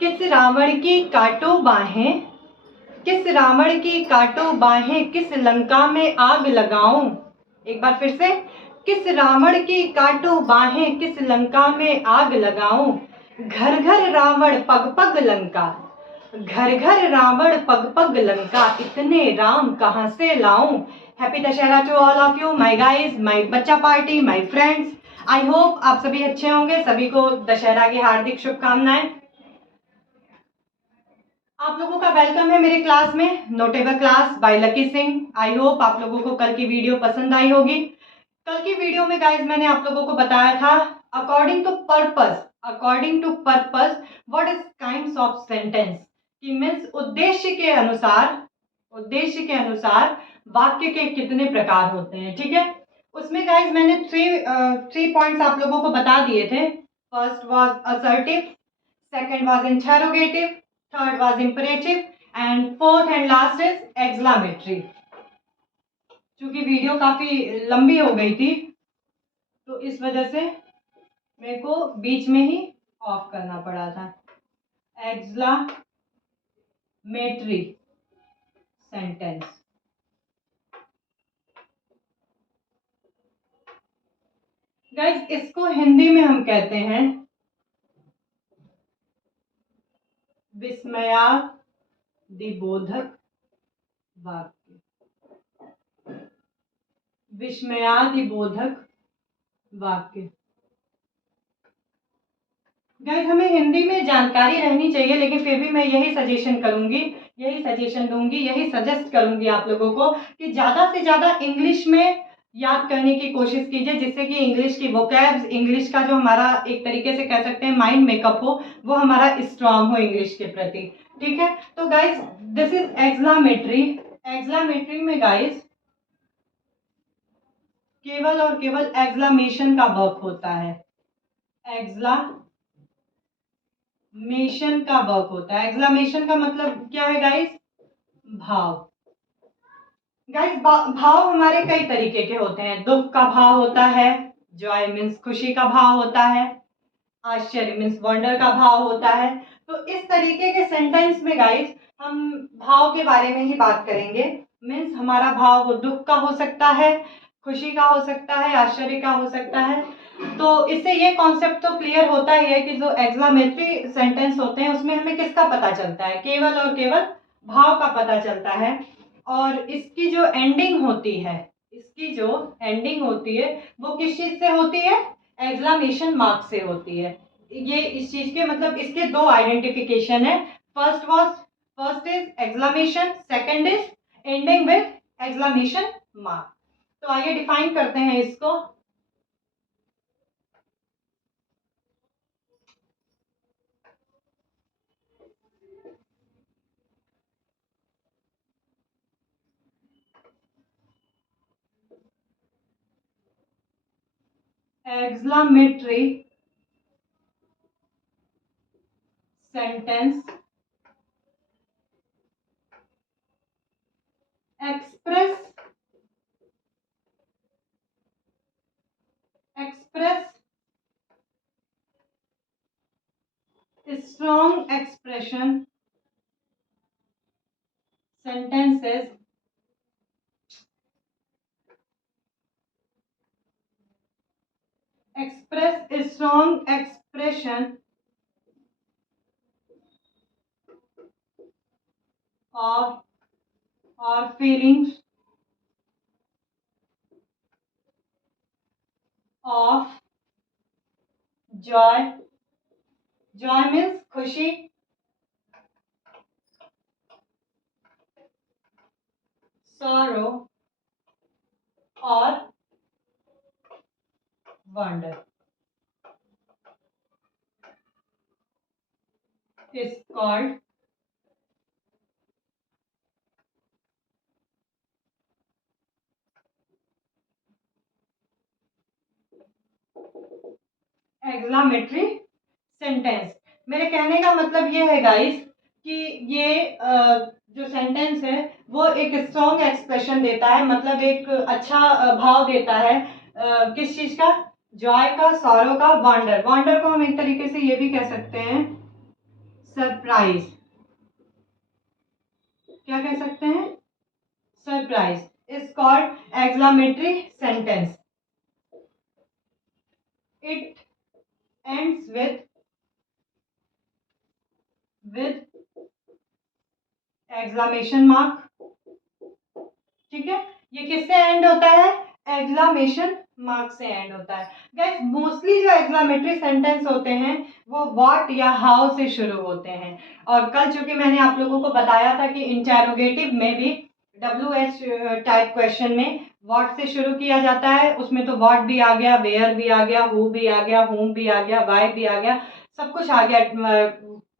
किस रावण की काटो बाहें, किस रावण की काटो बाहें, किस लंका में आग लगाऊं। एक बार फिर से, किस रावण की काटो बाहें, किस लंका में आग लगाऊं। घर घर रावण पग पग लंका, घर घर रावण पग पग लंका, इतने राम कहाँ से लाऊं। Happy Dussehra to all of you my guys, my बच्चा party, my friends. I hope आप सभी अच्छे होंगे। सभी को दशहरा की हार्दिक शुभकामनाएं। आप लोगों का वेलकम है मेरे क्लास में, notable class by Lucky Singh. I hope आप लोगों को कल की वीडियो पसंद आई होगी। कल की वीडियो में गाइस मैंने आप लोगों को बताया था according to purpose, according to purpose what is kinds of sentence, कि मीन्स उद्देश्य के अनुसार, उद्देश्य के अनुसार वाक्य के कितने प्रकार होते हैं। ठीक है, उसमें गाइस मैंने थ्री पॉइंट्स आप लोगों को बता दिए थे। First was assertive, second was interrogative, third was imperative and fourth and last is exclamatory. क्योंकि वीडियो काफी लंबी हो गई थी तो इस वजह से मेरे को बीच में ही ऑफ करना पड़ा था। एक्सक्लेमेटरी सेंटेंस, गाइस इसको हिंदी में हम कहते हैं विस्मयादिबोधक वाक्य, विस्मयादिबोधक वाक्य। गाइस हमें हिंदी में जानकारी रहनी चाहिए, लेकिन फिर भी मैं यही सजेशन करूंगी, यही सजेशन दूंगी, यही सजेस्ट करूंगी आप लोगों को कि ज़्यादा से ज़्यादा इंग्लिश में याद करने की कोशिश कीजिए, जिससे कि इंग्लिश की वोकैब्स, इंग्लिश का जो हमारा एक तरीके से कह सकते हैं माइंड मेकअप हो, वो हमारा स्ट्रांग हो इंग्लिश के प्रति। ठीक है, तो guys this is exclamatory. Exclamatory में गाइस केवल और केवल एक्सक्लेमेशन का वर्क होता है, एक्सक्लेमेशन का वर्क होता है। एक्सक्लेमेशन का मतलब क्या है गाइस? भाव। गाइस भाव हमारे कई तरीके के होते हैं। दुख का भाव होता है, जॉय मीन्स खुशी का भाव होता है, आश्चर्य मीन्स वंडर का भाव होता है। तो इस तरीके के सेंटेंस में गाइस हम भाव के बारे में ही बात करेंगे। मीन्स हमारा भाव वो दुख का हो सकता है, खुशी का हो सकता है, आश्चर्य का हो सकता है। तो इससे ये कॉन्सेप्ट तो क्लियर होता ही है कि जो एक्सक्लेमेटरी सेंटेंस होते हैं उसमें हमें किसका पता चलता है? केवल और केवल भाव का पता चलता है। और इसकी जो एंडिंग होती है, इसकी जो एंडिंग होती है वो किस चीज से होती है? एक्सक्लेमेशन मार्क से होती है। ये इस चीज के मतलब इसके दो आइडेंटिफिकेशन है। First is exclamation, second is ending with exclamation mark. तो आइए डिफाइन करते हैं इसको। Exclamatory sentence express strong expression sentences express a strong expression of or feelings of joy. Joy means खुशी, sorrow और wonder is called exclamatory sentence. मेरे कहने का मतलब ये है गाइस कि ये जो सेंटेंस है वो एक स्ट्रॉन्ग एक्सप्रेशन देता है, मतलब एक अच्छा भाव देता है। किस चीज का? जॉय का, सॉरो का, वंडर। वंडर को हम एक तरीके से ये भी कह सकते हैं सरप्राइज, क्या कह सकते हैं, surprise is called exclamatory sentence. It ends with exclamation mark. ठीक है, ये किससे एंड होता है, एक्सक्लेमेशन मार्क से एंड होता है. गाइस मोस्टली जो एक्सक्लेमेटरी सेंटेंस होते हैं वो व्हाट या हाउ से शुरू होते हैं. और कल चूंकि मैंने आप लोगों को बताया था कि इंटेरोगेटिव में भी WH टाइप क्वेश्चन में व्हाट से शुरू किया जाता है, उसमें तो व्हाट भी आ गया, वेयर भी आ गया, हु भी आ गया, whom भी आ गया, व्हाई भी आ गया, सब कुछ आ गया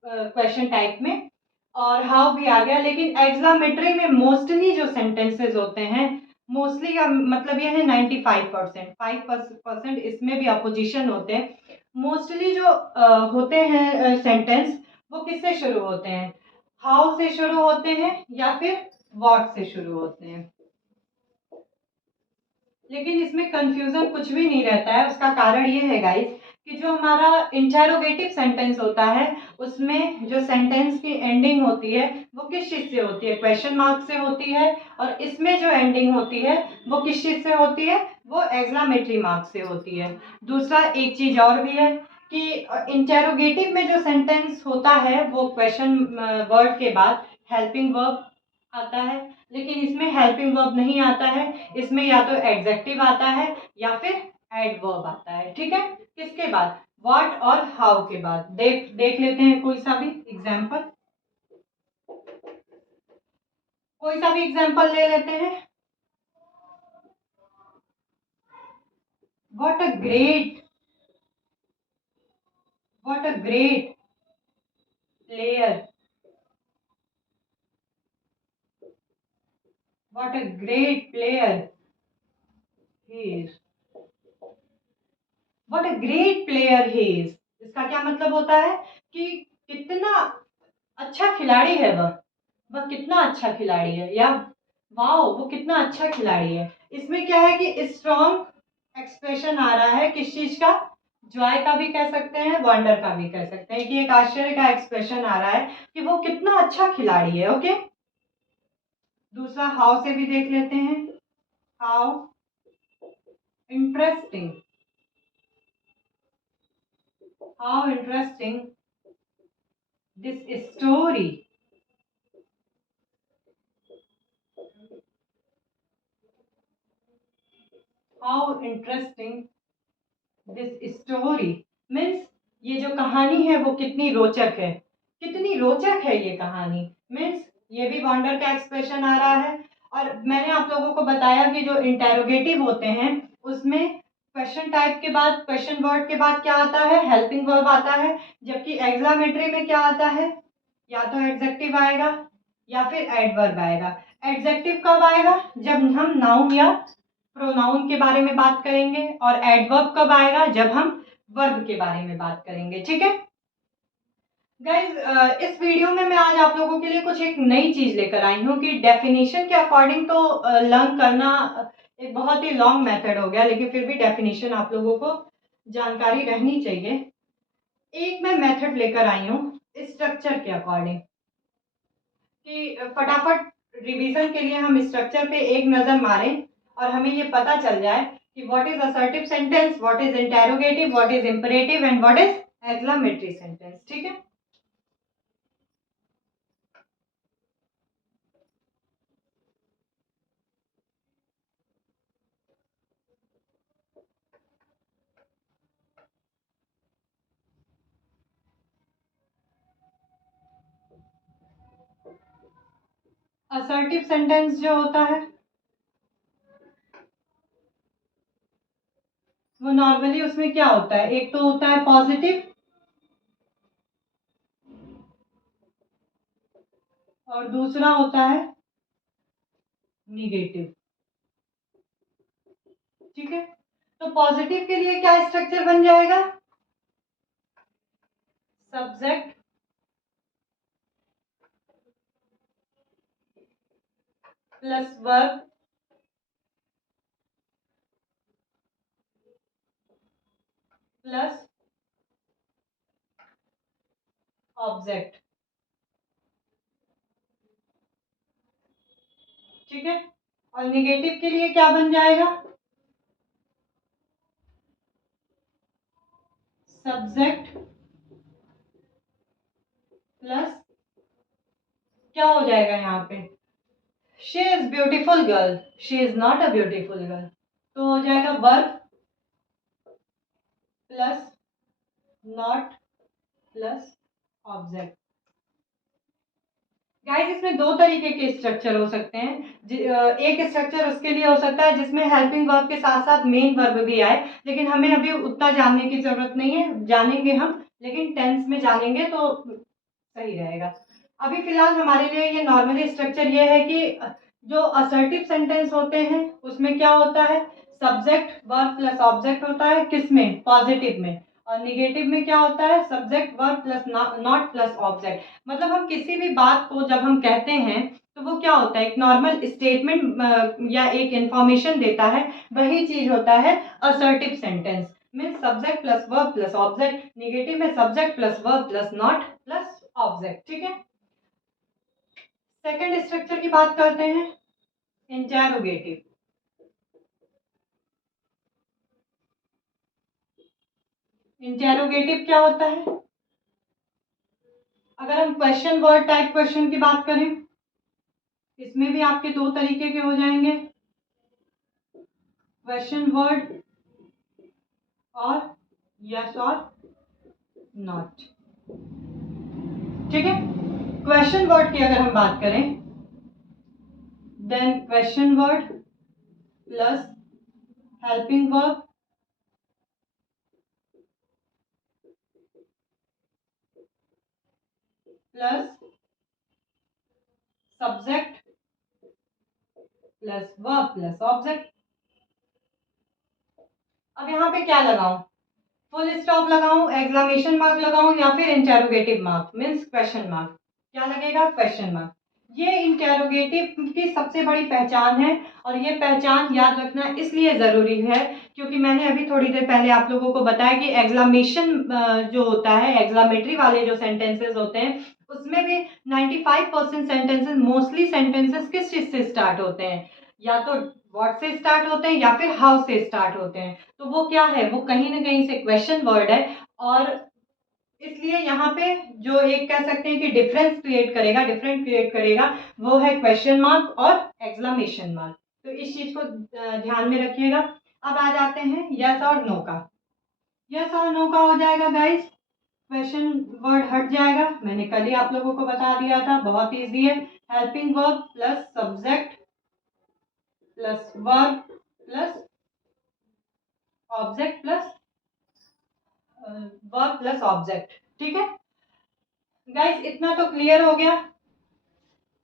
क्वेश्चन टाइप में, और हाउ भी आ गया. लेकिन एक्सक्लेमेटरी में मोस्टली जो सेंटेंसेस होते हैं, मोस्टली का मतलब ये है 95%, 5% इसमें भी अपोजिशन होते हैं. मोस्टली जो होते हैं सेंटेंस वो किससे शुरू होते हैं, हाउ से शुरू होते हैं या फिर व्हाट से शुरू होते हैं. लेकिन इसमें कंफ्यूजन कुछ भी नहीं रहता है. उसका कारण ये है गाइस कि जो हमारा इंटेरोगेटिव सेंटेंस होता है उसमें जो सेंटेंस की एंडिंग होती है वो किस चीज से होती है, क्वेश्चन मार्क से होती है. और इसमें जो एंडिंग होती है वो किस चीज से होती है, वो एक्सक्लेमेटरी मार्क से होती है. दूसरा एक चीज और भी है कि इंटेरोगेटिव में जो सेंटेंस होता है वो क्वेश्चन वर्ड के बाद हेल्पिंग वर्ब आता है, लेकिन इसमें हेल्पिंग वर्ब नहीं आता है. इसमें या तो एडजेक्टिव आता है या फिर एडवर्ब आता है. ठीक है, किसके बाद, व्हाट और हाउ के बाद. देख लेते हैं कोई सा भी एग्जाम्पल, कोई सा भी एग्जाम्पल ले लेते हैं. What a great, what a great player, what a great player he is, what a great player he is. इसका क्या मतलब होता है कि कितना अच्छा खिलाड़ी है वह कितना अच्छा खिलाड़ी है, या वाओ वो कितना अच्छा खिलाड़ी है. इसमें क्या है कि स्ट्रॉन्ग एक्सप्रेशन आ रहा है किस चीज का, जॉय का भी कह सकते हैं, वंडर का भी कह सकते हैं, कि एक आश्चर्य का एक्सप्रेशन आ रहा है कि वो कितना अच्छा खिलाड़ी है. ओके, दूसरा हाउ से भी देख लेते हैं. How interesting, how interesting this story, how interesting this story means ये जो कहानी है वो कितनी रोचक है, कितनी रोचक है ये कहानी. मीन्स ये भी वंडर का एक्सप्रेशन आ रहा है. और मैंने आप लोगों को बताया कि जो इंटेरोगेटिव होते हैं उसमें क्वेश्चन टाइप के बाद, क्वेश्चन वर्ड के बाद क्या आता है, हेल्पिंग वर्ब आता है. जबकि एक्सक्लेमेटरी में क्या आता है, या तो एडजेक्टिव आएगा या फिर एडवर्ब आएगा. एडजेक्टिव कब आएगा, जब हम नाउन या प्रोनाउन के बारे में बात करेंगे. और एडवर्ब कब आएगा, जब हम वर्ब के बारे में बात करेंगे. ठीक है गाइज, इस वीडियो में मैं आज आप लोगों के लिए कुछ एक नई चीज लेकर आई हूँ कि डेफिनेशन के अकॉर्डिंग तो लर्न करना एक बहुत ही लॉन्ग मेथड हो गया, लेकिन फिर भी डेफिनेशन आप लोगों को जानकारी रहनी चाहिए. एक मैं मेथड लेकर आई हूँ स्ट्रक्चर के अकॉर्डिंग, कि फटाफट रिवीजन के लिए हम स्ट्रक्चर पे एक नजर मारें और हमें ये पता चल जाए कि what is assertive sentence, what is interrogative, what is imperative and what is exclamatory sentence. ठीक है, असर्टिव सेंटेंस जो होता है वो नॉर्मली उसमें क्या होता है, एक तो होता है पॉजिटिव और दूसरा होता है निगेटिव. ठीक है, तो पॉजिटिव के लिए क्या स्ट्रक्चर बन जाएगा, subject plus verb plus object. ठीक है, और निगेटिव के लिए क्या बन जाएगा? सब्जेक्ट प्लस क्या हो जाएगा यहाँ पे? She is beautiful girl, she is not a beautiful girl, तो हो जाएगा verb plus not plus object. Guys इसमें दो तरीके के स्ट्रक्चर हो सकते हैं। एक स्ट्रक्चर उसके लिए हो सकता है जिसमें हेल्पिंग वर्ब के साथ साथ मेन वर्ब भी आए, लेकिन हमें अभी उतना जानने की जरूरत नहीं है, जानेंगे हम, लेकिन टेंस में जानेंगे तो सही रहेगा। अभी फिलहाल हमारे लिए ये नॉर्मली स्ट्रक्चर ये है कि जो असर्टिव सेंटेंस होते हैं उसमें क्या होता है? सब्जेक्ट वर्ब प्लस ऑब्जेक्ट होता है, किसमें? पॉजिटिव में। और निगेटिव में क्या होता है? Subject verb plus not plus object. मतलब हम किसी भी बात को जब हम कहते हैं तो वो क्या होता है? एक नॉर्मल स्टेटमेंट या एक इंफॉर्मेशन देता है, वही चीज होता है assertive sentence. Means subject plus verb plus object, negative में subject plus verb plus not plus object. ठीक है, सेकंड स्ट्रक्चर की बात करते हैं, इंटेरोगेटिव। इंटेरोगेटिव क्या होता है? अगर हम क्वेश्चन वर्ड टाइप क्वेश्चन की बात करें, इसमें भी आपके दो तरीके के हो जाएंगे, क्वेश्चन वर्ड और यस और नॉट। ठीक है, क्वेश्चन वर्ड की अगर हम बात करें, then question word plus helping verb plus subject plus verb plus object. अब यहाँ पे क्या लगाऊं? फुल स्टॉप लगाऊं, एक्सक्लेमेशन मार्क लगाऊं, या फिर interrogative mark means question mark? क्या लगेगा? Question mark. ये इंटेरोगेटिव की सबसे बड़ी पहचान है, और ये पहचान याद रखना इसलिए जरूरी है क्योंकि मैंने अभी थोड़ी देर पहले आप लोगों को बताया कि एक्सक्लेमेशन जो होता है, एक्सक्लेमेटरी वाले जो सेंटेंसेस होते हैं उसमें भी 95% सेंटेंसेस, मोस्टली सेंटेंसेस किस चीज से स्टार्ट होते हैं? या तो व्हाट से स्टार्ट होते हैं या फिर हाउ से स्टार्ट होते हैं। तो वो क्या है? वो कहीं ना कहीं से क्वेश्चन वर्ड है, और इसलिए यहाँ पे जो एक कह सकते हैं कि डिफरेंस क्रिएट करेगा, डिफरेंट क्रिएट करेगा, वो है क्वेश्चन मार्क और एक्सक्लेमेशन मार्क। तो इस चीज को ध्यान में रखिएगा। अब आ जाते हैं यस और नो का। यस और नो का हो जाएगा गाइस, क्वेश्चन वर्ड हट जाएगा, मैंने कल ही आप लोगों को बता दिया था, बहुत इजी है। Helping verb plus subject plus verb plus object plus verb plus object. ठीक है गाइस, इतना तो क्लियर हो गया।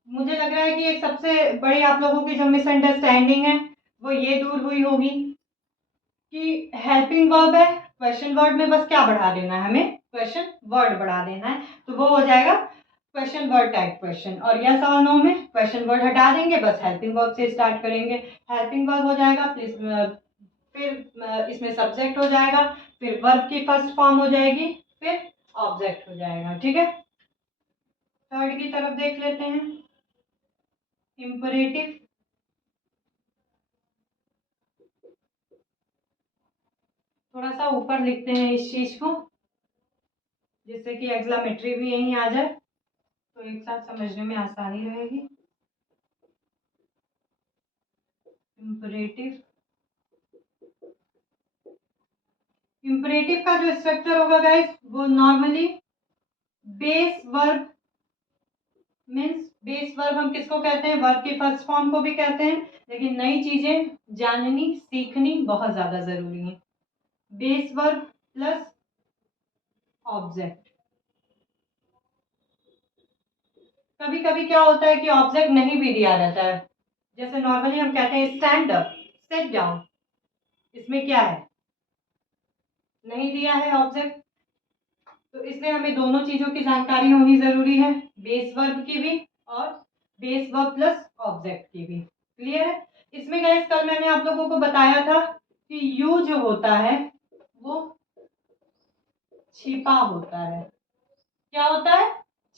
मुझे लग रहा है कि एक सबसे बड़ी आप लोगों की जो मिसअंडरस्टैंडिंग है वो ये दूर हुई होगी कि हेल्पिंग वर्ब है, क्वेश्चन वर्ड में बस क्या बढ़ा देना है? हमें क्वेश्चन वर्ड बढ़ा देना है, तो वो हो जाएगा क्वेश्चन वर्ड टाइप क्वेश्चन। और यस और नो में क्वेश्चन वर्ड हटा देंगे, बस हेल्पिंग वर्ब से स्टार्ट करेंगे। हेल्पिंग वर्ब हो जाएगा, प्लीज फिर इसमें सब्जेक्ट हो जाएगा, फिर वर्ब की फर्स्ट फॉर्म हो जाएगी, फिर ऑब्जेक्ट हो जाएगा। ठीक है, थर्ड की तरफ देख लेते हैं, इंपरेटिव। थोड़ा सा ऊपर लिखते हैं इस चीज को जिससे कि एक्सक्लेमेटरी भी यहीं आ जाए, तो एक साथ समझने में आसानी रहेगी। इंपरेटिव, इंपरेटिव का जो स्ट्रक्चर होगा गाइस वो normally base verb means, base verb हम किसको कहते हैं? वर्ब की फर्स्ट फॉर्म को भी कहते हैं, लेकिन नई चीजें जाननी सीखनी बहुत ज्यादा जरूरी है। Base verb plus object. कभी कभी क्या होता है कि ऑब्जेक्ट नहीं भी दिया रहता है, जैसे नॉर्मली हम कहते हैं स्टैंड अप, सिट डाउन, इसमें क्या है? नहीं दिया है ऑब्जेक्ट, तो इसलिए हमें दोनों चीजों की जानकारी होनी जरूरी है, बेस वर्ब की भी और बेस वर्ब प्लस ऑब्जेक्ट की भी। क्लियर है? इसमें गाइस कल मैंने आप लोगों को बताया था कि यू जो होता है वो छिपा होता है। क्या होता है,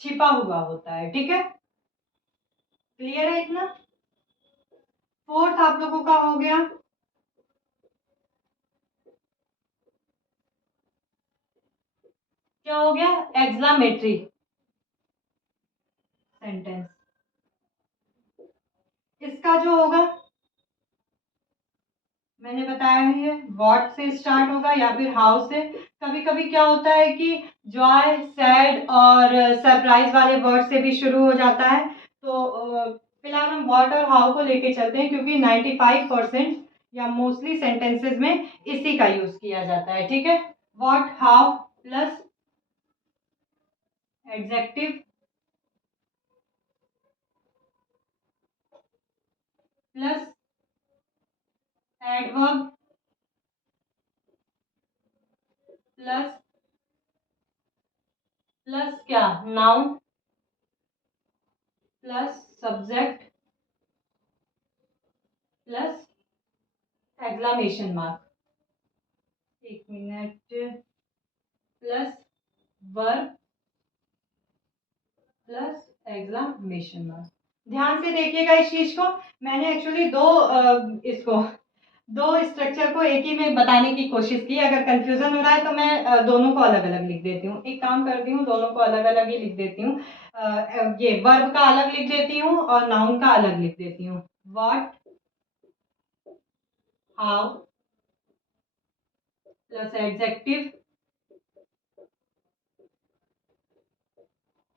छिपा हुआ होता है। ठीक है, क्लियर है इतना। फोर्थ आप लोगों का हो गया क्या हो गया, एक्सक्लेमेटरी सेंटेंस। इसका जो होगा मैंने बताया है, व्हाट से स्टार्ट होगा या फिर हाउ से। कभी कभी क्या होता है कि जॉय, सैड और सरप्राइज वाले वर्ड से भी शुरू हो जाता है। तो फिलहाल हम व्हाट और हाउ को लेके चलते हैं, क्योंकि 95% या मोस्टली सेंटेंसेस में इसी का यूज किया जाता है। ठीक है, what, how plus adjective plus adverb plus plus क्या, noun plus subject plus exclamation mark, एक minute, plus verb plus exclamation mark. ध्यान से देखिएगा इस चीज को। मैंने एक्चुअली इसको दो स्ट्रक्चर को एक ही में बताने की कोशिश की। अगर कंफ्यूजन हो रहा है तो मैं दोनों को अलग अलग लिख देती हूँ। एक काम करती हूँ, दोनों को अलग अलग ही लिख देती हूँ। ये वर्ब का अलग लिख देती हूँ और नाउन का अलग लिख देती हूँ। What, how plus adjective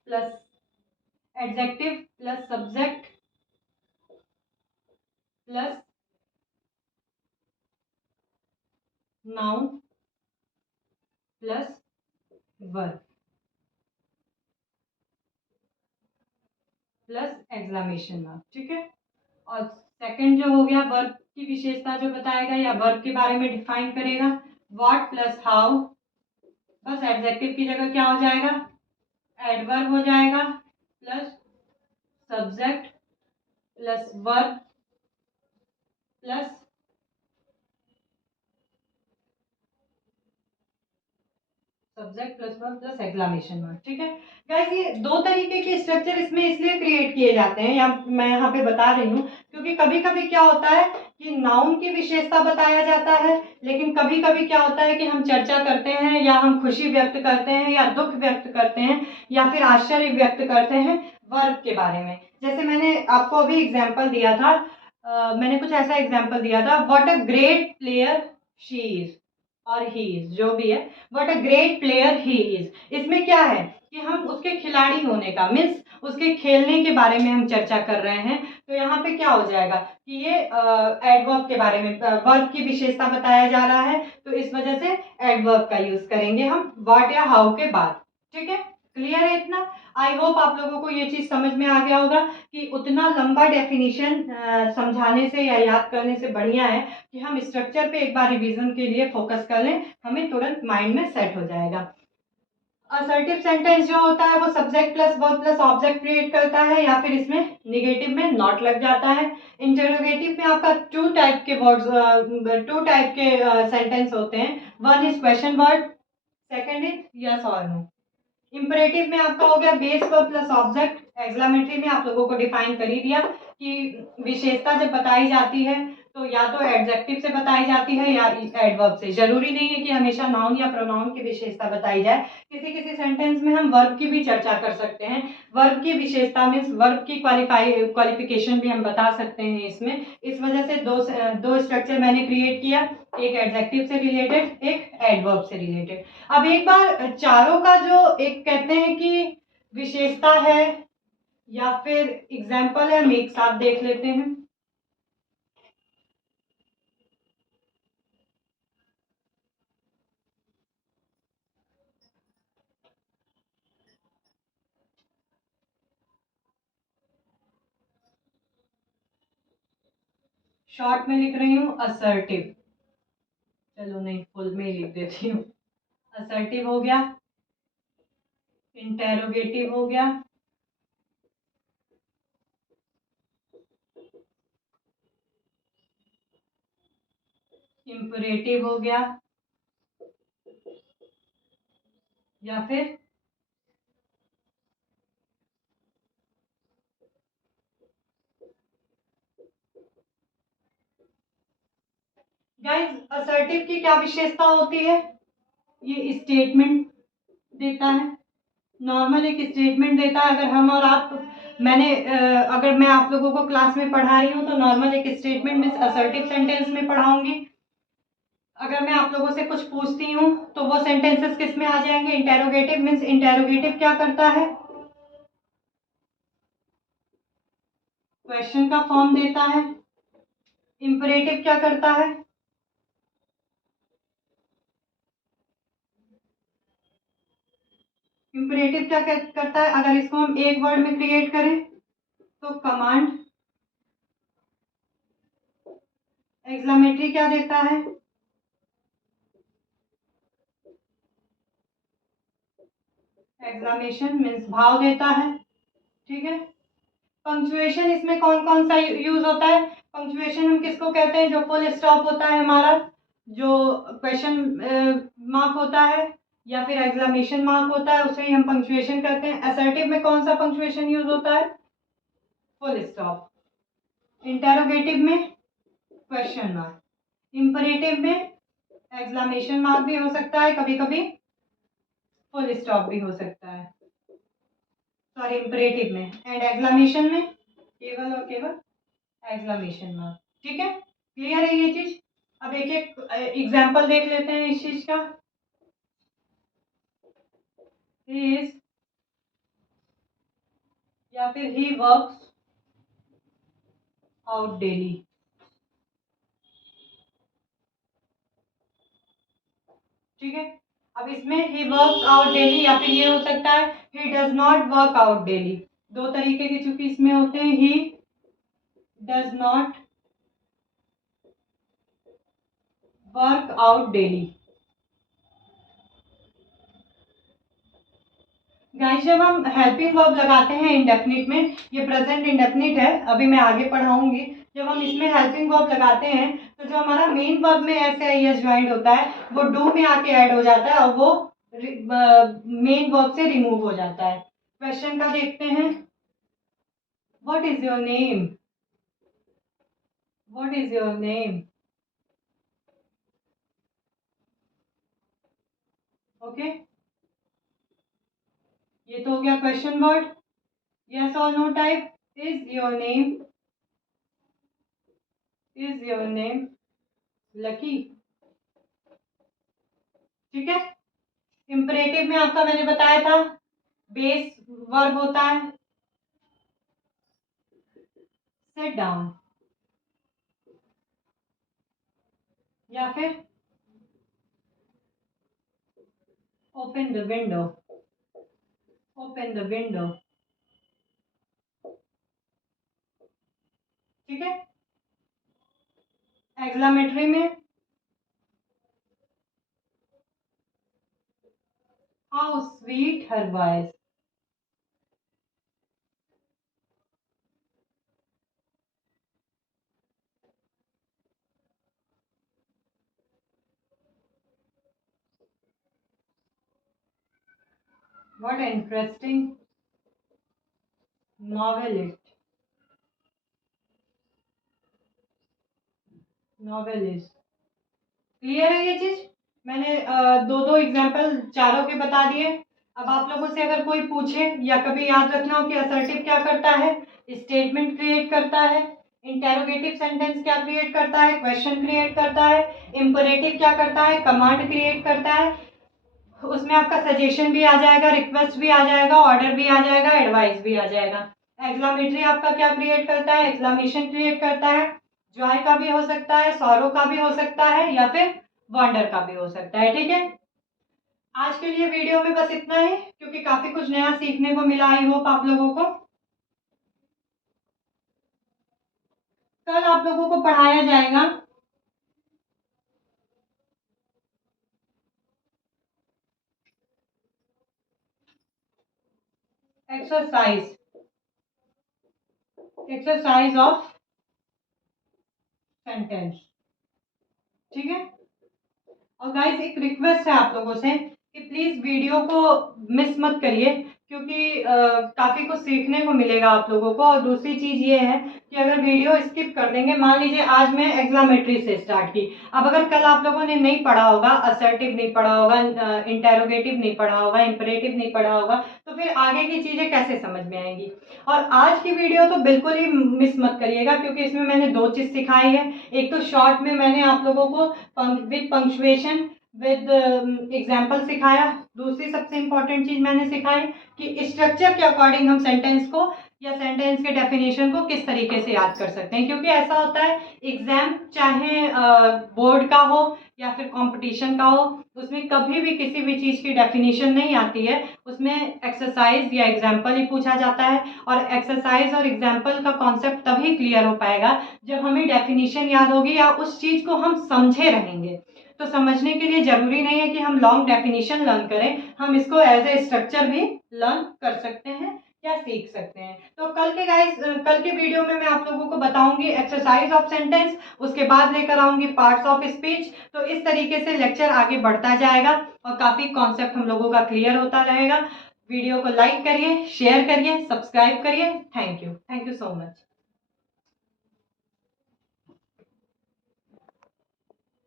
plus adjective plus subject plus noun plus verb plus exclamation mark. ठीक है, और सेकंड जो हो गया, वर्ब की विशेषता जो बताएगा या वर्ब के बारे में डिफाइन करेगा। व्हाट प्लस हाउ, बस एडजेक्टिव की जगह क्या हो जाएगा, एडवर्ब हो जाएगा plus subject plus verb plus subject plus verb plus exclamation mark. ठीक है गाइस, ये दो तरीके के स्ट्रक्चर इसमें इसलिए क्रिएट किए जाते हैं, या मैं यहाँ पे बता रही हूँ क्योंकि कभी कभी क्या होता है कि नाउन की विशेषता बताया जाता है, लेकिन कभी कभी क्या होता है कि हम चर्चा करते हैं या हम खुशी व्यक्त करते हैं या दुख व्यक्त करते हैं या फिर आश्चर्य व्यक्त करते हैं वर्ब के बारे में। जैसे मैंने आपको अभी एग्जाम्पल दिया था, मैंने कुछ ऐसा एग्जाम्पल दिया था, what a great player she is और ही इज, जो भी है, what a great player he is. इसमें क्या है कि हम उसके खिलाड़ी होने का मीन्स उसके खेलने के बारे में हम चर्चा कर रहे हैं। तो यहाँ पे क्या हो जाएगा कि ये एडवर्ब के बारे में, वर्ब की विशेषता बताया जा रहा है, तो इस वजह से एडवर्ब का यूज करेंगे हम व्हाट या हाउ के बाद। ठीक है, क्लियर है इतना। आई होप आप लोगों को ये चीज समझ में आ गया होगा कि उतना लंबा डेफिनेशन समझाने से या याद करने से बढ़िया है कि हम स्ट्रक्चर पे एक बार रिवीजन के लिए फोकस कर लें, हमें तुरंत माइंड में सेट हो जाएगा। असर्टिव सेंटेंस जो होता है वो subject plus verb plus object create करता है, या फिर इसमें निगेटिव में नॉट लग जाता है। इंटरोगेटिव में आपका टू टाइप के वर्ड्स, टू टाइप के सेंटेंस होते हैं। One is question word, second is yes और नो। इंपरेटिव में आपका हो गया base verb plus object. Exclamatory में आप लोगों को डिफाइन कर ही दिया कि विशेषता जब बताई जाती है तो या तो एडजेक्टिव से बताई जाती है या एडवर्ब से। जरूरी नहीं है कि हमेशा नाउन या प्रोनाउन की विशेषता बताई जाए। किसी किसी सेंटेंस में हम वर्ब की भी चर्चा कर सकते हैं। वर्ब की विशेषता मीन्स वर्ब की क्वालिफिकेशन भी हम बता सकते हैं इसमें। इस वजह से दो स्ट्रक्चर मैंने क्रिएट किया, एक एडजेक्टिव से रिलेटेड, एक एडवर्ब से रिलेटेड। अब एक बार चारों का जो एक कहते हैं कि विशेषता है या फिर एग्जाम्पल है, हम एक साथ देख लेते हैं। शॉर्ट में लिख रही हूँ असर्टिव, चलो नहीं फुल में ही लिख देती हूँ। असर्टिव हो गया, इंटेरोगेटिव हो गया, इंपरेटिव हो गया, या फिर गाइस असर्टिव की क्या विशेषता होती है? ये स्टेटमेंट देता है, नॉर्मल एक स्टेटमेंट देता है। अगर हम और आप अगर मैं आप लोगों को क्लास में पढ़ा रही हूँ तो नॉर्मल एक स्टेटमेंट मीन्स असर्टिव सेंटेंस में पढ़ाऊंगी। अगर मैं आप लोगों से कुछ पूछती हूँ तो वो सेंटेंसेस किस में आ जाएंगे? इंटेरोगेटिव मीन्स इंटेरोगेटिव क्या करता है? क्वेश्चन का फॉर्म देता है। इंपरेटिव क्या करता है? इंपरेटिव क्या करता है? अगर इसको हम एक वर्ड में क्रिएट करें तो कमांड। एक्सक्लेमेटरी क्या देता है? एक्सक्लेमेशन मीन्स भाव देता है। ठीक है। पंक्चुएशन इसमें कौन कौन सा यूज होता है? पंक्चुएशन हम किसको कहते हैं? जो फुल स्टॉप होता है हमारा, जो क्वेश्चन मार्क होता है या फिर एक्सक्लेमेशन मार्क होता है, उसे ही हम पंक्चुएशन कहते हैं। असर्टिव में कौन सा पंक्चुएशन यूज होता है? Full stop. इंटेरोगेटिव में क्वेश्चन मार्क। इंपरेटिव में एक्सक्लेमेशन मार्क भी हो सकता है, कभी कभी फुल स्टॉप भी हो सकता है, सॉरी इंपरेटिव में। एंड एक्सक्लेमेशन में केवल और केवल एक्सक्लेमेशन मार्क। ठीक है, क्लियर है ये चीज? अब एक एक एग्जाम्पल देख लेते हैं इस चीज का। ही इज या फिर ही वर्क्स आउट डेली। ठीक है। अब इसमें ही वर्क्स आउट डेली या फिर ये हो सकता है he does not work out daily. दो तरीके के चूंकि इसमें होते हैं, he does not work out daily. Guys जब हम हेल्पिंग वर्ब लगाते हैं इंडेफिनिट में, ये प्रेजेंट इंडेफिनिट है, अभी मैं आगे पढ़ाऊंगी। जब हम इसमें हेल्पिंग वर्ब लगाते हैं तो जो हमारा मेन वर्ब में एस आई एस ज्वाइंट होता है वो डू में आके ऐड हो जाता है और वो मेन वर्ब से रिमूव हो जाता है। क्वेश्चन का देखते हैं। What is your name? What is your name? Okay, ये तो हो गया क्वेश्चन वर्ड। यस और no type. Is your name, is your name Lucky? ठीक है। इंपरेटिव में आपका मैंने बताया था बेस वर्ब होता है सिट डाउन या फिर open the window, open the window. ठीक है। एक्सक्लेमेटरी में how sweet her voice. What interesting novelist, novelist. Clear है ये चीज? मैंने दो दो एग्जाम्पल चारों के बता दिए। अब आप लोगों से अगर कोई पूछे या कभी याद रखना हो कि असर्टिव क्या करता है, स्टेटमेंट क्रिएट करता है। इंटेरोगेटिव सेंटेंस क्या क्रिएट करता है? क्वेश्चन क्रिएट करता है। इंपरेटिव क्या करता है? कमांड क्रिएट करता है। उसमें आपका सजेशन भी आ जाएगा, रिक्वेस्ट भी आ जाएगा, ऑर्डर भी आ जाएगा, एडवाइस भी आ जाएगा। एक्सक्लेमेटरी आपका क्या क्रिएट करता है? एक्सक्लेमेशन क्रिएट करता है। जॉय का भी हो सकता है, सॉरो का भी हो सकता है या फिर वंडर का भी हो सकता है। ठीक है। आज के लिए वीडियो में बस इतना ही, क्योंकि काफी कुछ नया सीखने को मिला। आई होप आप लोगों को। कल आप लोगों को पढ़ाया जाएगा एक्सरसाइज, एक्सरसाइज ऑफ सेंटेंस। ठीक है। और गाइस एक रिक्वेस्ट है आप लोगों से कि प्लीज वीडियो को मिस मत करिए, क्योंकि काफ़ी कुछ सीखने को मिलेगा आप लोगों को। और दूसरी चीज़ ये है कि अगर वीडियो स्किप कर देंगे, मान लीजिए आज मैं एक्सक्लेमेटरी से स्टार्ट की, अब अगर कल आप लोगों ने नहीं पढ़ा होगा, असर्टिव नहीं पढ़ा होगा, इंटेरोगेटिव नहीं पढ़ा होगा, इंपरेटिव नहीं पढ़ा होगा, तो फिर आगे की चीज़ें कैसे समझ में आएंगी। और आज की वीडियो तो बिल्कुल ही मिस मत करिएगा, क्योंकि इसमें मैंने 2 चीज़ सिखाई है। एक तो शॉर्ट में मैंने आप लोगों को विद पंक्चुएशन विद एग्जाम्पल सिखाया। दूसरी सबसे इंपॉर्टेंट चीज़ मैंने सिखाई कि स्ट्रक्चर के अकॉर्डिंग हम सेंटेंस को या सेंटेंस के डेफिनेशन को किस तरीके से याद कर सकते हैं। क्योंकि ऐसा होता है एग्जाम चाहे बोर्ड का हो या फिर कंपटीशन का हो, उसमें कभी भी किसी भी चीज़ की डेफिनेशन नहीं आती है, उसमें एक्सरसाइज या एग्जाम्पल ही पूछा जाता है। और एक्सरसाइज और एग्जाम्पल का कॉन्सेप्ट तभी क्लियर हो पाएगा जब हमें डेफिनेशन याद होगी या उस चीज़ को हम समझे रहेंगे। तो समझने के लिए ज़रूरी नहीं है कि हम लॉन्ग डेफिनेशन लर्न करें, हम इसको एज ए स्ट्रक्चर भी लर्न कर सकते हैं या सीख सकते हैं। तो कल के वीडियो में मैं आप लोगों को बताऊंगी एक्सरसाइज ऑफ सेंटेंस, उसके बाद लेकर आऊंगी पार्ट्स ऑफ स्पीच। तो इस तरीके से लेक्चर आगे बढ़ता जाएगा और काफ़ी कॉन्सेप्ट हम लोगों का क्लियर होता रहेगा। वीडियो को लाइक करिए, शेयर करिए, सब्सक्राइब करिए। Thank you so much.